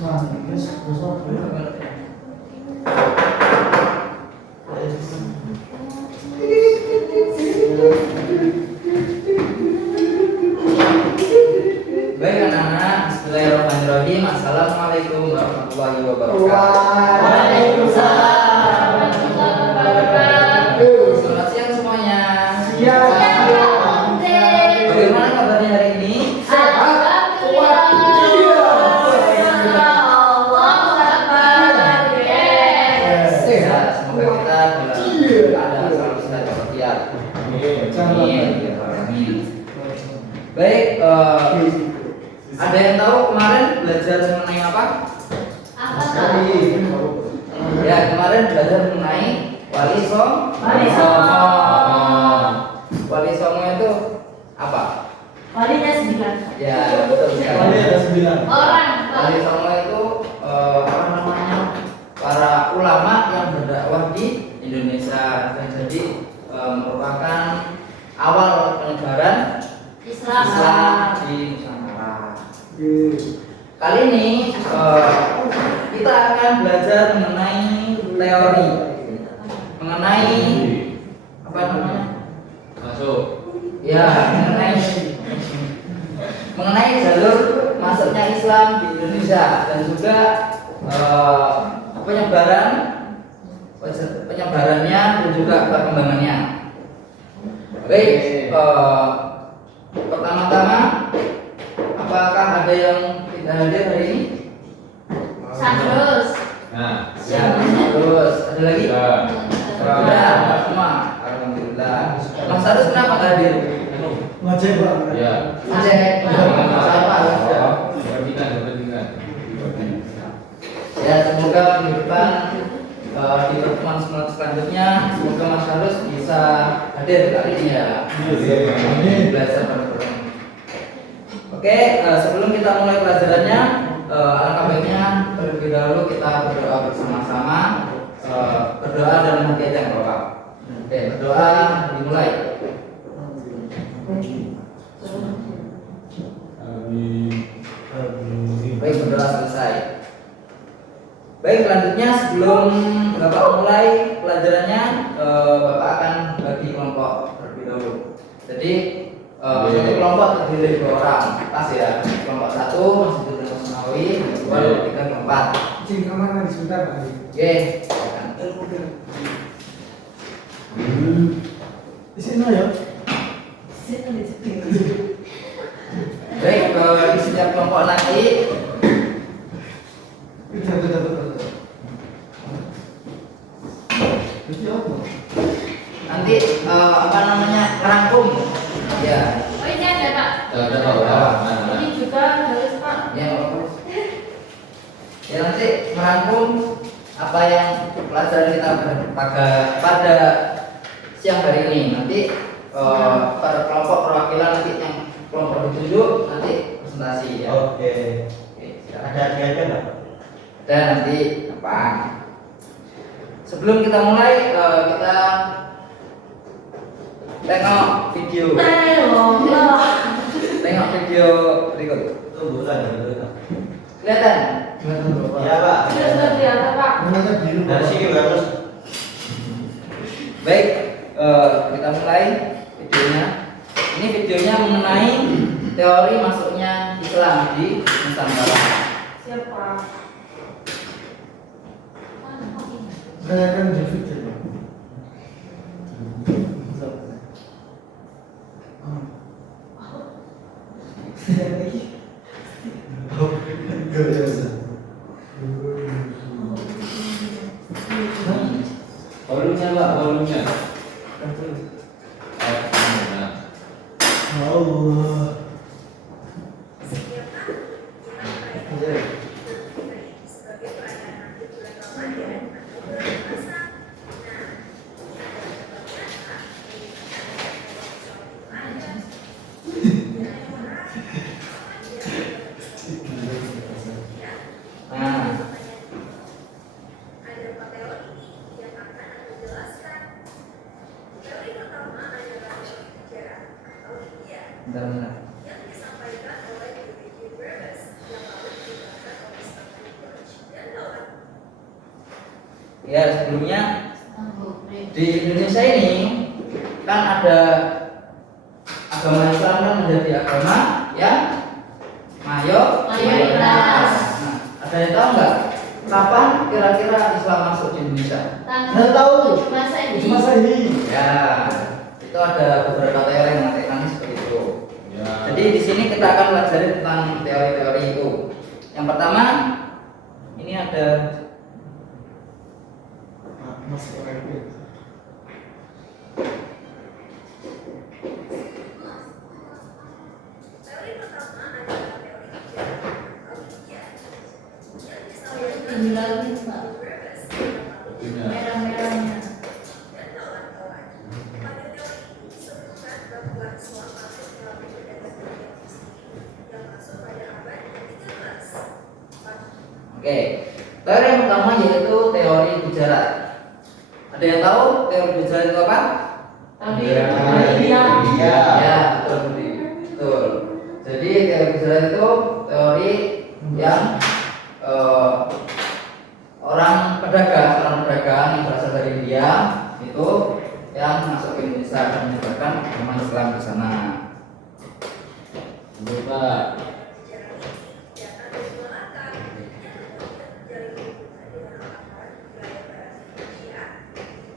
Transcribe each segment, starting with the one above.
Baik anak-anak, bismillahirrahmanirrahim. Assalamualaikum warahmatullahi wabarakatuh. Waalaikumsalam warahmatullahi wabarakatuh. Selamat siang semuanya. Siang. Bagaimana kabarnya hari ini? Alhamdulillah. Allahu Akbar. Yes. Ya, semoga kita dalam keadaan selalu sehat walafiat. Amin. Amin. Baik, ada yang tahu kemarin belajar mengenai apa? Ya, kemarin belajar mengenai wali songo. Wali songo itu apa? Walinya 9. Ya, betul sekali. Orang. Wali songo itu apa namanya? Para ulama yang berdakwah di Indonesia dan jadi merupakan awal penyebaran Islam di Nusantara. Kali ini kita akan belajar mengenai teori, mengenai apa namanya? Ya, mengenai jalur masuknya Islam di Indonesia dan juga penyebarannya dan juga perkembangannya. Baik, pertama-tama, apakah ada yang tidak hadir hari ini? Sadus. Ya, terus ada lagi? Sudah, semua. Alhamdulillah. Mas Arus kenapa nggak hadir? Ngecek Pak. Ngecek. Siapa? Ya, semoga minggu depan di pertemuan selanjutnya semoga Mas Arus bisa hadir kali ini ya. Belajar bareng-bareng. Oke, sebelum kita mulai pelajarannya, alangkah baiknya terlebih dahulu kita berdoa bersama-sama. Berdoa dan hati aja nggak apa-apa. Oke, berdoa dimulai. Baik, berdoa selesai. Baik, selanjutnya sebelum Bapak mulai pelajarannya, Bapak akan bagi kelompok terlebih dahulu. Jadi satu kelompok terdiri dari 2 orang, pas ya. Kelompok 1 masih di Mas Nawawi, kedua dari 3 ke 4. Cing kamar sebentar Pak. Oke, silakan. Di sini ya. Baik, di setiap kelompok nanti Betul. Itu apa? nanti apa namanya ngerangkum ya. Oh, ini ada Pak. Ini juga harus Pak. Ya nanti merangkum apa yang pelajaran kita pada siang hari ini. Nanti per kelompok perwakilan nanti yang kelompok ditunjuk nanti presentasi ya. Oke. Silakan. Ada hadiahnya nggak? Dan nanti apa? Sebelum kita mulai kita tengok video. Tengok video berikut. Tunggu saja dulu. Kelihatan? Iya Pak. Sudah biasa Pak. Mana biru? Dari sini harus. Baik, kita mulai videonya. Ini videonya mengenai teori masuknya Islam di Nusantara. Siapa? Saya kan David ya. Volumenya Pak, volumenya. Allah. Ya, sebelumnya di Indonesia ini kan ada agama Islam kan menjadi agama yang mayoritas. Nah, ada yang tahu nggak kapan kira-kira Islam masuk di Indonesia? Saya tahu. Masehi. Ya, itu ada beberapa teori yang mengatakan seperti itu. Ya. Jadi di sini kita akan pelajari tentang teori-teori itu. Yang pertama, ini ada Masih ada. Betunya. Merah-merahnya. Oke, teori yang pertama yaitu teori bujarat. Ada yang tahu teori bujarat itu apa? Tadi Ya. iya. Ya, betul. Jadi teori bujarat itu teori yang orang pedagang yang berasal dari India itu yang masuk ke Indonesia dan menyebarkan agama Islam di sana. Lupa.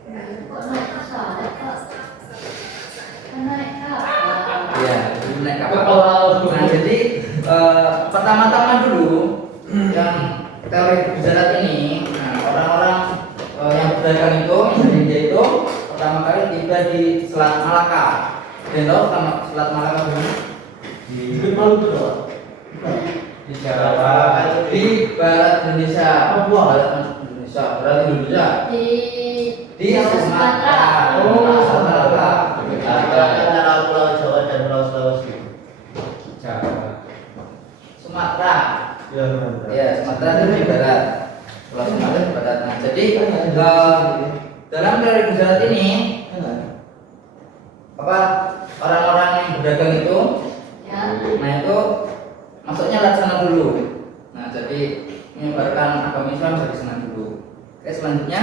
Kok naik pesawat, Pak? Kan naik kapal. Ya, dulu naik kapal. Kapal. Nah, jadi pertama-tama dulu yang teori bujarat ini, nah, orang-orang yang berdagang itu yang dari India itu pertama kali tiba di Selat Malaka. Dan tahu Selat Malaka dulu? Di Maluku Pak. Di Jawa, di barat Indonesia. Papua. Barat Indonesia, barat Indonesia. Di Sumatera. Oh. Sumatera. Antara Pulau Jawa dan Pulau Sulawesi. Jawa. Sumatera. Ya, benar. Ya, Sumatera itu di barat. Pulau Sumatera di barat. Nah, jadi dalam teori bujarat ini apa orang-orang yang berdagang itu, Ya. nah itu masuknya lewat sana dulu. Nah, jadi menyebarkan agama Islam dari sana dulu. Oke, selanjutnya.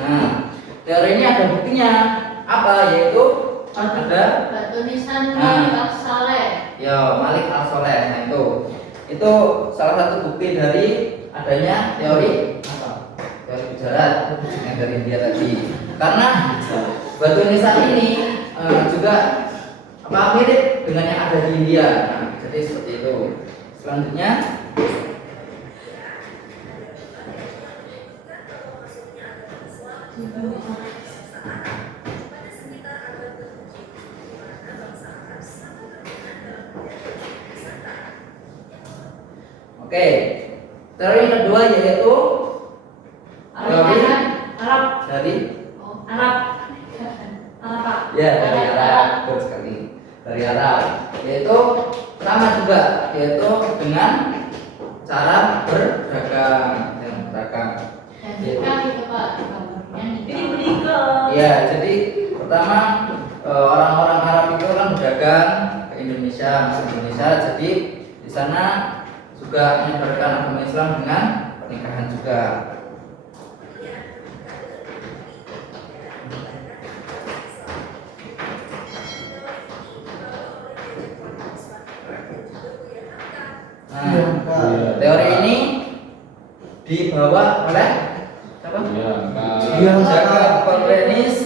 Nah, teori ini ada buktinya. Apa? Yaitu ada Batu nisan Nah. Malik Saleh. ya Malik Al-Soleh. Nah, itu salah satu bukti dari adanya teori apa? Teori bujarat yang dari India tadi. Karena batu nisan ini juga apa mirip dengan yang ada di India. Nah, jadi seperti itu. Selanjutnya, oke, teori yang kedua yaitu teori Arab. dari Oh, Arab. Arab, Pak. ya dari Arab, betul sekali, dari Arab, yaitu sama juga, yaitu dengan cara berdagang, Dan nikah itu, Pak. Gambarnya nikah. Ini menikah. Ya, jadi pertama orang-orang Arab itu kan berdagang ke Indonesia, masuk Indonesia, jadi di sana juga menyebarkan agama Islam dengan pernikahan juga. Nah, teori ini dibawa oleh siapa? Ya. Iya. Jacob Copernicus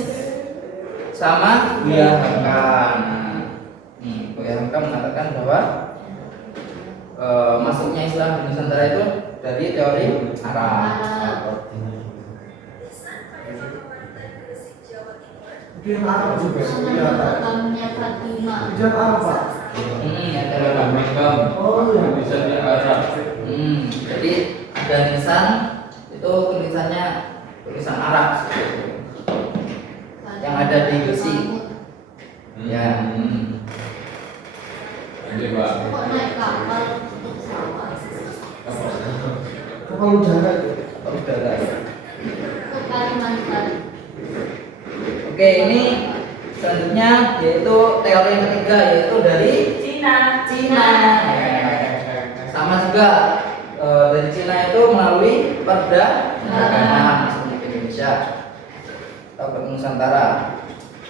sama Buya Hamka. Nah, Buya Hamka mengatakan bahwa masuknya Islam di Nusantara itu dari teori Arab. Itu yang Arab juga. Sama Iya, Pak. makamnya Fatimah. Itu yang Arab, Pak. Ya teori Arab. Makam. Oh, iya. Bisa di Arab. Jadi ada nisan itu tulisannya tulisan Arab seperti itu. Yang ada di besi. Ya. Ini Pak. Kok naik kapal untuk pesawat? Kapal udara itu. Udara. Ke Kalimantan. Oke, ini selanjutnya yaitu teori yang ketiga yaitu dari Cina. Cina. Sama juga dari Cina itu melalui perdagangan masuk ke Indonesia atau ke Nusantara.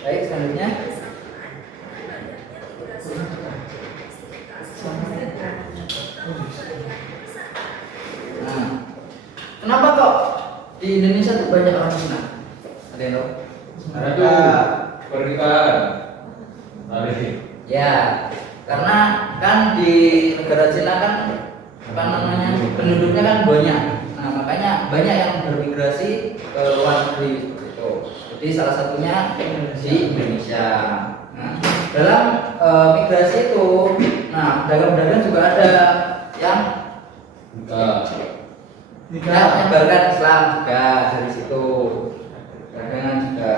Baik, selanjutnya. Nah, kenapa kok di Indonesia tuh banyak orang Cina? Ada yang tahu? Ada tuh pernikahan. Hari. Ya, karena kan di negara Cina kan apa namanya penduduknya kan banyak. Nah, makanya banyak yang bermigrasi ke luar negeri seperti itu. Jadi salah satunya di Indonesia. Nah, dalam migrasi itu, nah pedagang-pedagang juga ada yang menyebarkan Islam juga dari situ. Dagangan juga.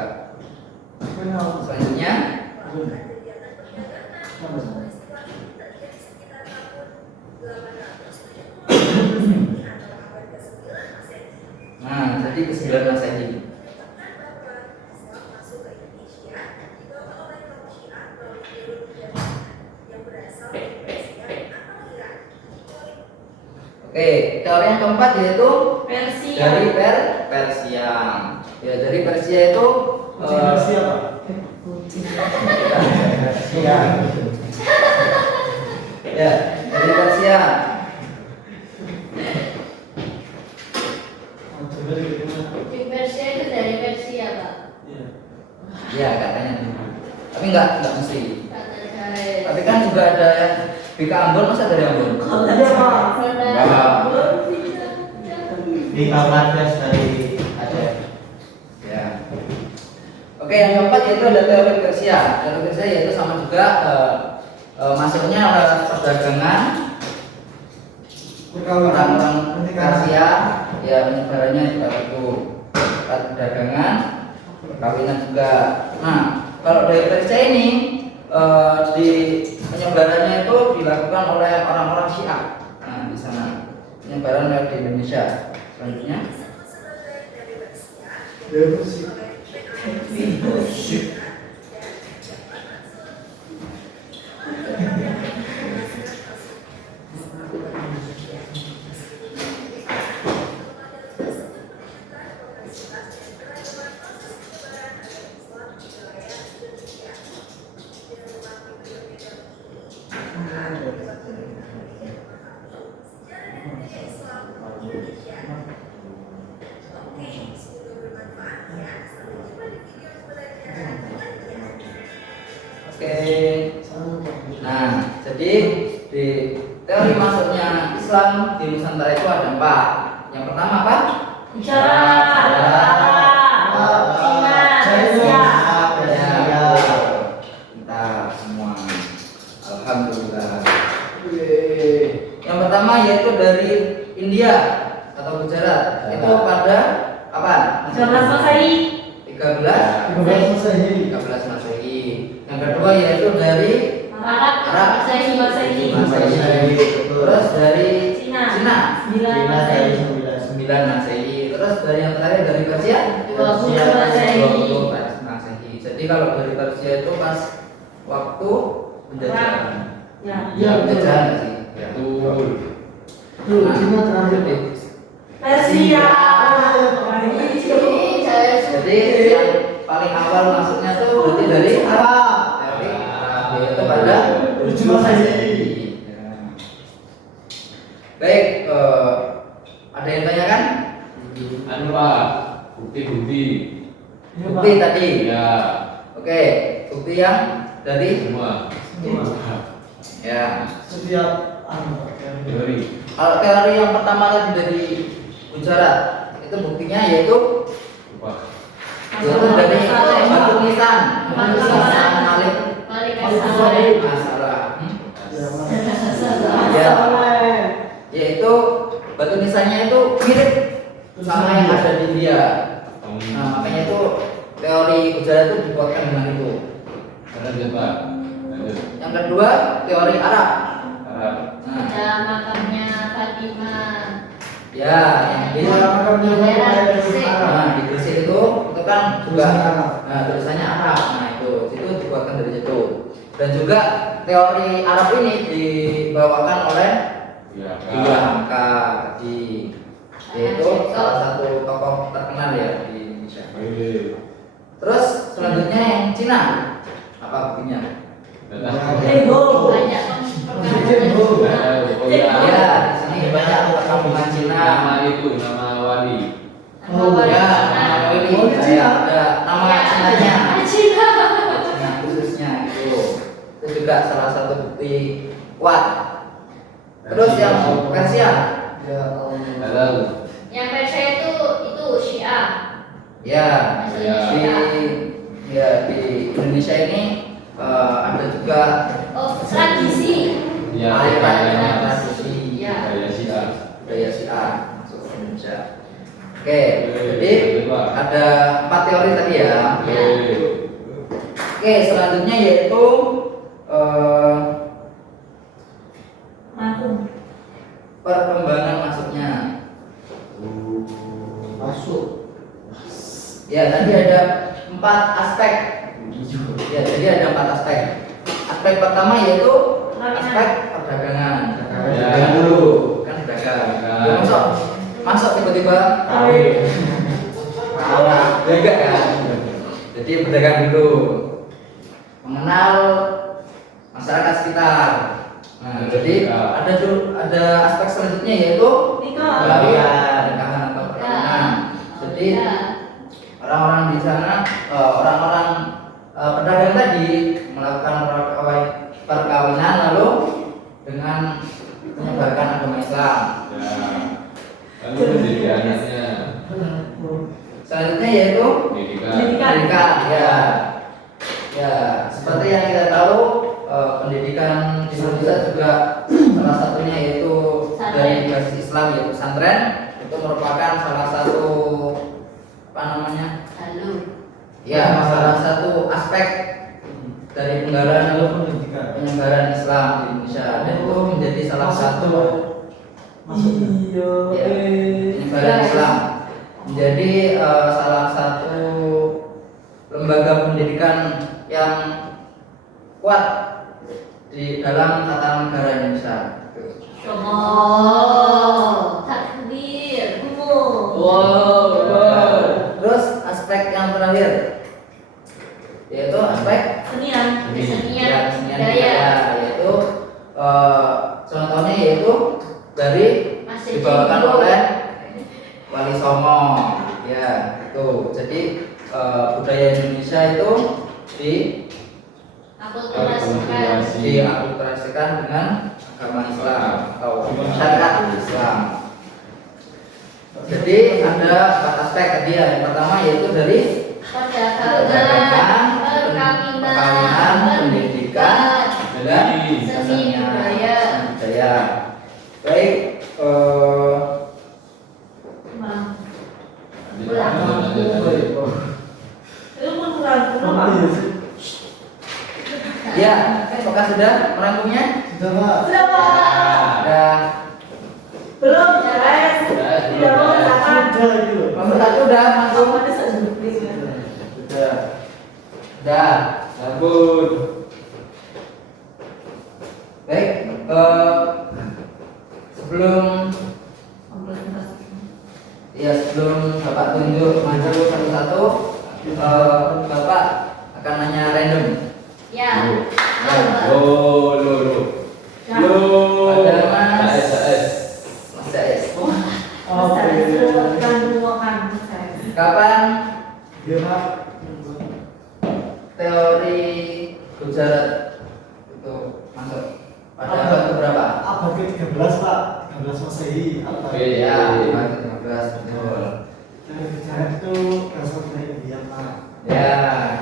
Selanjutnya. Nah, jadi ke-9 Masehi. Oke, teori yang keempat yaitu Persia. dari Persia. Ya, dari Persia itu Siapa? Ya, ya, dari Persia. Di Persia itu dari Persia, Pak. Ya, katanya. Tapi enggak mesti. Kata saya. Tapi kan juga ada yang Bika Ambon, masa dari Ambon? Iya, Pak. Di Bangladesh dari Aceh. Ya. Oke, yang keempat yaitu ada teori Persia. Teori Persia yaitu sama juga masuknya perdagangan orang-orang Persia, ya penyebarannya juga itu perdagangan, perkawinan juga. Nah, kalau dari Persia ini di penyebarannya itu dilakukan oleh orang-orang Syiah. Nah, di sana penyebaran lewat di Indonesia. Selanjutnya. Oke. Nah, jadi di teori masuknya Islam di Nusantara itu ada 4. Yang pertama apa? Cina, Persia. Ya, kita semua. Alhamdulillah. Yang pertama yaitu dari India atau Gujarat. Itu pada kapan? 13 Masehi. 13 Masehi. Yang kedua yaitu dari Arab. Masehi. Terus dari Cina. 9 Cina dari Masehi. 9 Masehi. Terus dari yang terakhir dari Persia 20 Masehi. 20 Masehi. Jadi kalau dari Persia itu pas waktu penjajahan. Ya. Ya, penjajahan nggak sih? Ya. Betul. Tuh, Cina terakhir. Persia. Jadi yang paling awal masuknya tuh berarti dari Arab. Dari Arab yaitu pada 7 Masehi. Ya. Baik, ada yang tanyakan? Anu Pak, bukti-bukti. Bukti tadi. Ya, Oke, bukti yang dari semua. ya. Setiap Teori. Kalau teori yang pertama tadi dari Gujarat itu buktinya yaitu Apa? dari batu nisan. Batu Nisan nisan. Malik Malik masalah. Ya, yaitu batu nisannya itu mirip sama yang ada di India. Nah, makanya itu teori Gujarat itu dikuatkan dengan itu. Lanjut Pak. Lanjut. Yang kedua teori Arab. Arab. Nah, Ada makamnya Fatimah. ya, yang di nah, di Gresik itu kan juga Tulisannya Arab. nah, tulisannya Arab. Nah, itu Dan juga teori Arab ini dibawakan oleh Ya. Dua Hamka Kaji, yaitu salah satu tokoh terkenal ya di Indonesia. Terus selanjutnya yang Cina, apa buktinya? Ego. Banyak Ya, di sini banyak perkampungan Cina. Nama itu, nama wali. Ya, nama ini ada nama Cinanya. Cina. Cina khususnya itu juga salah satu bukti kuat. Terus yang Persia, Ya Allah. Halal. Yang Persia itu Syiah. ya Masih di Syiah. di Indonesia ini ada juga Oh, tradisi. Ya, aliran ya. tradisi Ya. Budaya Syiah. budaya Syiah masuk ke Indonesia. Oke, Oke, jadi kedua. ada 4 teori tadi ya. Ya. Oke, selanjutnya yaitu Mangkum. perkembangan masuknya. Masuk. Ya, tadi ada 4 aspek. Ya, jadi ada 4 aspek. Aspek pertama yaitu aspek perdagangan. Ya. Dagang dulu, kan dagang. Dagang. Ya, masuk tiba-tiba Kawin. Nah, dagang kan. Jadi berdagang dulu. Mengenal masyarakat sekitar. Nah, jadi ada aspek selanjutnya yaitu nikahan atau perkawinan. Jadi Ya. orang-orang di sana, orang-orang pedagang tadi melakukan perkawinan lalu dengan menyebarkan agama Islam. Ya. Lalu mendidik anaknya. Selanjutnya yaitu pendidikan. Ya, seperti yang kita tahu, pendidikan di Indonesia juga salah satunya yaitu dari basis Islam yaitu pesantren. Itu merupakan salah satu apa namanya? Lalu. Ya, salah satu aspek dari penyebaran Pendidikan. penyebaran Islam di Indonesia, dan itu menjadi salah satu Iya. ya, penyebaran Islam, menjadi salah satu lembaga pendidikan yang kuat di dalam tata negara Indonesia. Oh, takbir. Terus aspek yang terakhir yaitu aspek Kesenian. ya, kesenian Budaya. budaya, yaitu contohnya yaitu dari Masih dibawakan Hindu. oleh Wali Songo, ya itu. Jadi budaya Indonesia itu Akulturasikan. diakulturasikan dengan agama Islam atau syariat Islam. Jadi ada 4 aspek tadi ya. Yang pertama yaitu dari Perdagangan, perkawinan, pendidikan, dan seni budaya. budaya. Baik, ya, apakah sudah merangkumnya? Sudah Pak. Sudah, Pak. Sudah. Belum, guys. Tidak mau silakan. Sudah itu loh. Nomor 1 udah langsung. Sudah. Sudah. Sabun. Baik, sebelum Bapak tunjuk maju satu-satu, Bapak akan nanya random. Ya. Lo. Ada Mas AS. Mas Jais. Kapan Iya Pak. teori Gujarat itu masuk? Pada abad keberapa? Abad ke-13 Pak. 13 Masehi. Apa? Oke. Ya, abad ke-13 betul. Dari sejarah itu berasal dari India Pak. Ya,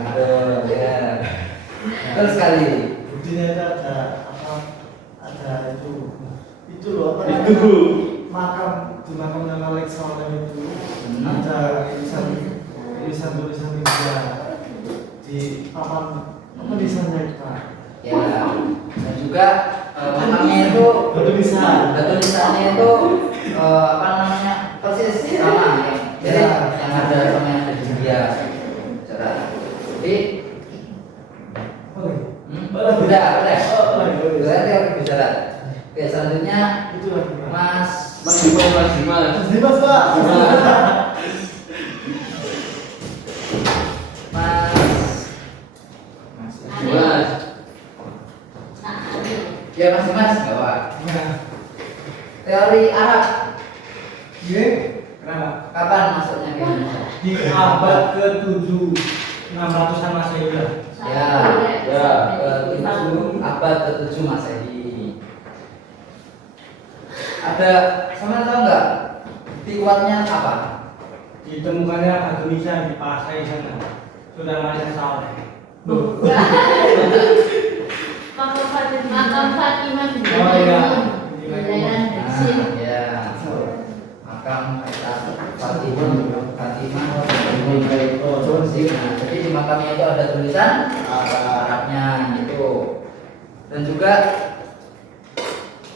betul. Ya, betul sekali. Buktinya itu ada apa? Ada itu loh apa? Itu. Makam di makamnya Malik Saleh itu Hmm. ada tulisan India di papan apa tulisannya itu Pak? Ya, dan juga makamnya itu Batu nisan. batu nisannya itu apa namanya persis sama ya. Jadi yang ada sama yang ada di India. Cara. Jadi Oke. udah Ya masih mas, nggak apa. Teori Arab, Kenapa? kapan masuknya ke Indonesia? Di abad ke-7 600-an Masehi. Ya, ke-7 abad ke-7 Masehi. Ada, sama tahu nggak? Bukti kuatnya apa? Ditemukannya batu nisan di Pasai sana. Sudah Maria Saleh. Makam Fatimah di Oh, iya. Jalan Bersih. Ya, makam Fatimah. Nah, jadi di makamnya itu ada tulisan Arabnya gitu. Dan juga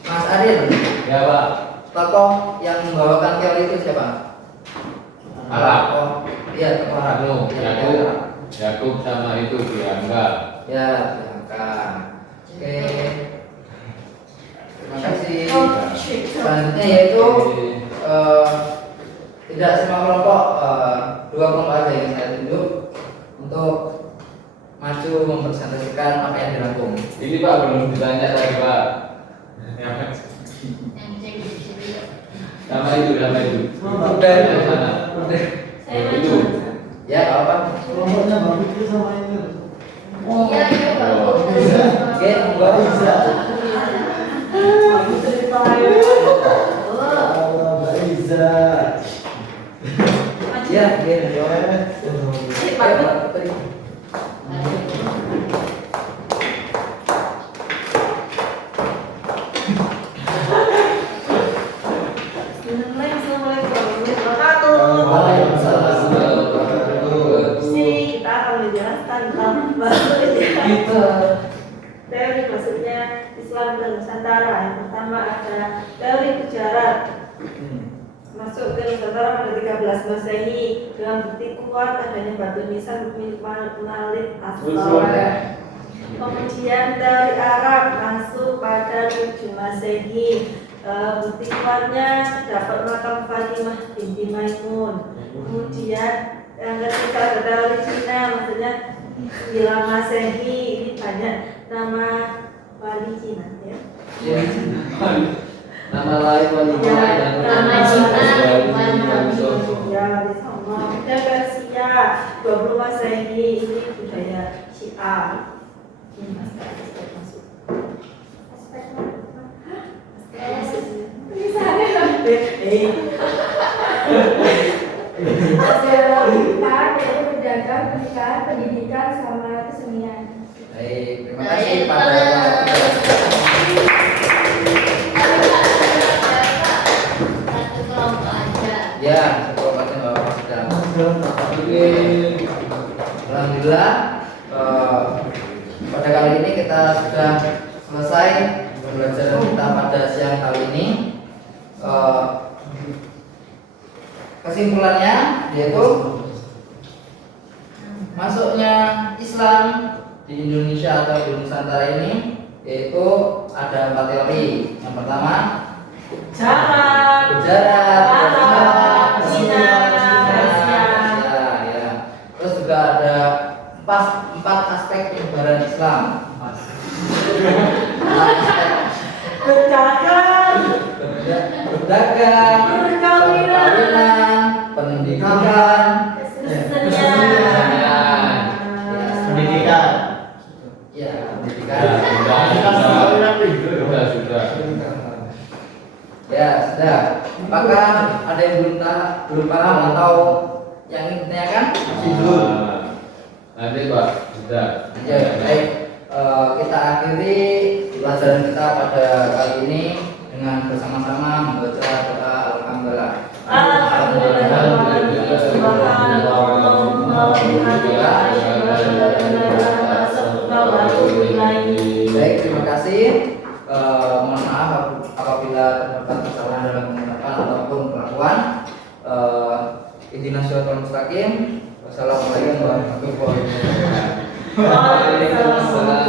Mas Aril, Ya Pak. tokoh yang membawakan teori itu siapa? Arab. Oh, iya tokoh Arab. Yakub, Ya, Yakub, Yakub sama itu dianggap. ya, diangkat. Oke. Terima kasih. Selanjutnya yaitu tidak semua kelompok, dua kelompok aja yang saya tunjuk untuk maju mempresentasikan apa yang dirangkum. Ini Pak belum ditanya tadi Pak. Yang cek di sini. Sama itu. Udah, Yang sana. udah. Saya Itu. Ya, apa? Kelompoknya Bang Fikri sama ini. Iya, iya, bagus. Oke, gua bisa. Ya, Kita akan menjelaskan tentang bahasa teori maksudnya Islam dan Nusantara. Yang pertama ada teori sejarah. Masuk ke Nusantara pada 13 Masehi dengan bukti kuat adanya batu nisan Malik As-Saleh. Kemudian teori Arab masuk pada 7 Masehi. Bukti kuatnya terdapat makam Fatimah binti Maimun. Kemudian yang ketiga ada teori Cina, maksudnya 9 Masehi, ini banyak nama wali Cina ya. Nama lain wanita Ya, dan nama Cina, wali. Ya, wali Songo. Dan Persia 20 Masehi, ini budaya Syiah. Ini masuk. Menjaga pernikahan, pendidikan, sama kesenian. Baik, terima kasih pada Satu kelompok aja. ya, kelompoknya Bapak sedang. Oke, alhamdulillah pada kali ini kita sudah selesai pembelajaran kita pada siang kali ini. Kesimpulannya yaitu masuknya Islam di Indonesia atau di Nusantara ini yaitu ada 4 teori. Yang pertama Jarak, sejarah, Cina, Persia. ya. Terus juga ada 4 aspek penyebaran Islam. Berdagang, Berdagang, perkawinan, pendidikan, kesenian. Pendidikan. ya pendidikan. Sudah. Ya sudah. Apakah ada yang belum paham atau yang ingin ditanyakan? Nanti Pak, sudah. Ya baik. Kita akhiri pelajaran kita pada kali ini dengan bersama-sama membaca doa alhamdulillah. Baik, terima kasih. Mohon maaf apabila terdapat kesalahan dalam pengucapan ataupun perlakuan. Ihdinas siratal mustaqim. Wassalamualaikum warahmatullahi wabarakatuh. Waalaikumsalam.